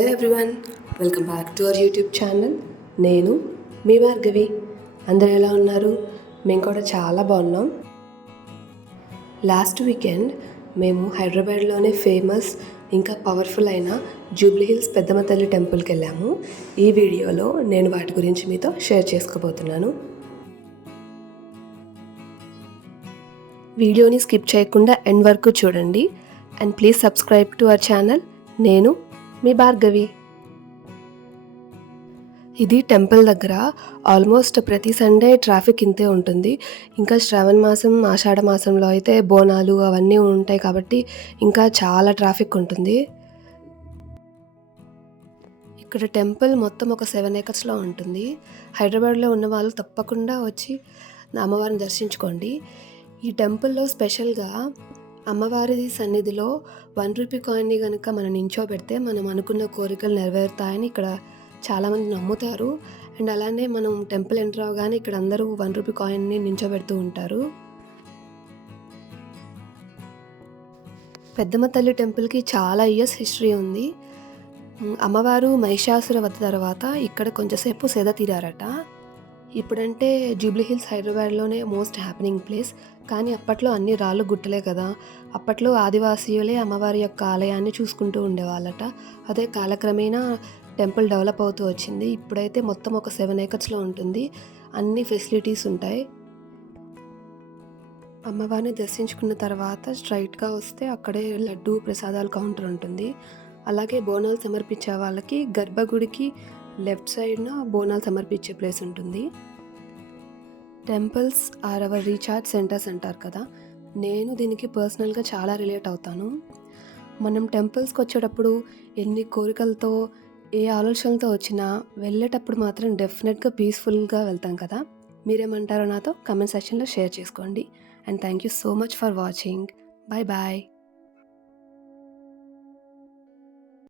Hello everyone, welcome back to our YouTube channel. నేను మీ భార్గవి. అందరూ ఎలా ఉన్నారు? మేము కూడా చాలా బాగున్నాం. లాస్ట్ వీకెండ్ మేము హైదరాబాద్లోనే ఫేమస్ ఇంకా పవర్ఫుల్ అయిన జూబ్లీ హిల్స్ పెద్దమ్మ తల్లి టెంపుల్కి వెళ్ళాము. ఈ వీడియోలో నేను వాటి గురించి మీతో షేర్ చేసుకోబోతున్నాను. వీడియోని స్కిప్ చేయకుండా ఎండ్ వరకు చూడండి and please subscribe to our channel. నేను మీ భార్గవి. ఇది టెంపుల్ దగ్గర ఆల్మోస్ట్ ప్రతి సండే ట్రాఫిక్ ఇంతే ఉంటుంది. ఇంకా శ్రావణ మాసం, ఆషాఢ మాసంలో అయితే బోనాలు అవన్నీ ఉంటాయి కాబట్టి ఇంకా చాలా ట్రాఫిక్ ఉంటుంది. ఇక్కడ టెంపుల్ మొత్తం ఒక 7 acresలో ఉంటుంది. హైదరాబాద్లో ఉన్న వాళ్ళు తప్పకుండా వచ్చి అమ్మవారిని దర్శించుకోండి. ఈ టెంపుల్లో స్పెషల్గా అమ్మవారి సన్నిధిలో 1 రూపీ కాయిన్ని కనుక మనం నించోబెడితే మనం అనుకున్న కోరికలు నెరవేరుతాయని ఇక్కడ చాలామంది నమ్ముతారు. అండ్ అలానే మనం టెంపుల్ ఎంటర్ అవగానే ఇక్కడ అందరూ 1 రూపీ కాయిన్ని నించోబెడుతూ ఉంటారు. పెద్దమ్మ తల్లి టెంపుల్కి చాలా ఇయర్స్ హిస్టరీ ఉంది. అమ్మవారు మహిషాసుర వధ తర్వాత ఇక్కడ కొంచెంసేపు సేద తీరారట. ఇప్పుడంటే జూబ్లీ హిల్స్ హైదరాబాద్లోనే మోస్ట్ హ్యాపెనింగ్ ప్లేస్. కానీ అప్పట్లో అన్ని రాళ్ళు గుట్టలే కదా. అప్పట్లో ఆదివాసీయులే అమ్మవారి యొక్క ఆలయాన్ని చూసుకుంటూ ఉండేవాళ్ళట. అదే కాలక్రమేణా టెంపుల్ డెవలప్ అవుతూ వచ్చింది. ఇప్పుడైతే మొత్తం ఒక 7 acresలో ఉంటుంది. అన్ని ఫెసిలిటీస్ ఉంటాయి. అమ్మవారిని దర్శించుకున్న తర్వాత స్ట్రైట్గా వస్తే అక్కడే లడ్డు ప్రసాదాలు కౌంటర్ ఉంటుంది. అలాగే బోనాలు సమర్పించే వాళ్ళకి గర్భగుడికి లెఫ్ట్ సైడ్న బోనాలు సమర్పించే ప్లేస్ ఉంటుంది. Temples are our recharge centres అంటారు కదా. నేను దీనికి పర్సనల్గా చాలా రిలేట్ అవుతాను. మనం టెంపుల్స్కి వచ్చేటప్పుడు ఎన్ని కోరికలతో ఏ ఆలోచనలతో వచ్చినా వెళ్ళేటప్పుడు మాత్రం డెఫినెట్గా పీస్ఫుల్గా వెళ్తాం కదా. మీరేమంటారో నాతో కమెంట్ సెక్షన్లో షేర్ చేసుకోండి. And thank you so much for watching. Bye bye.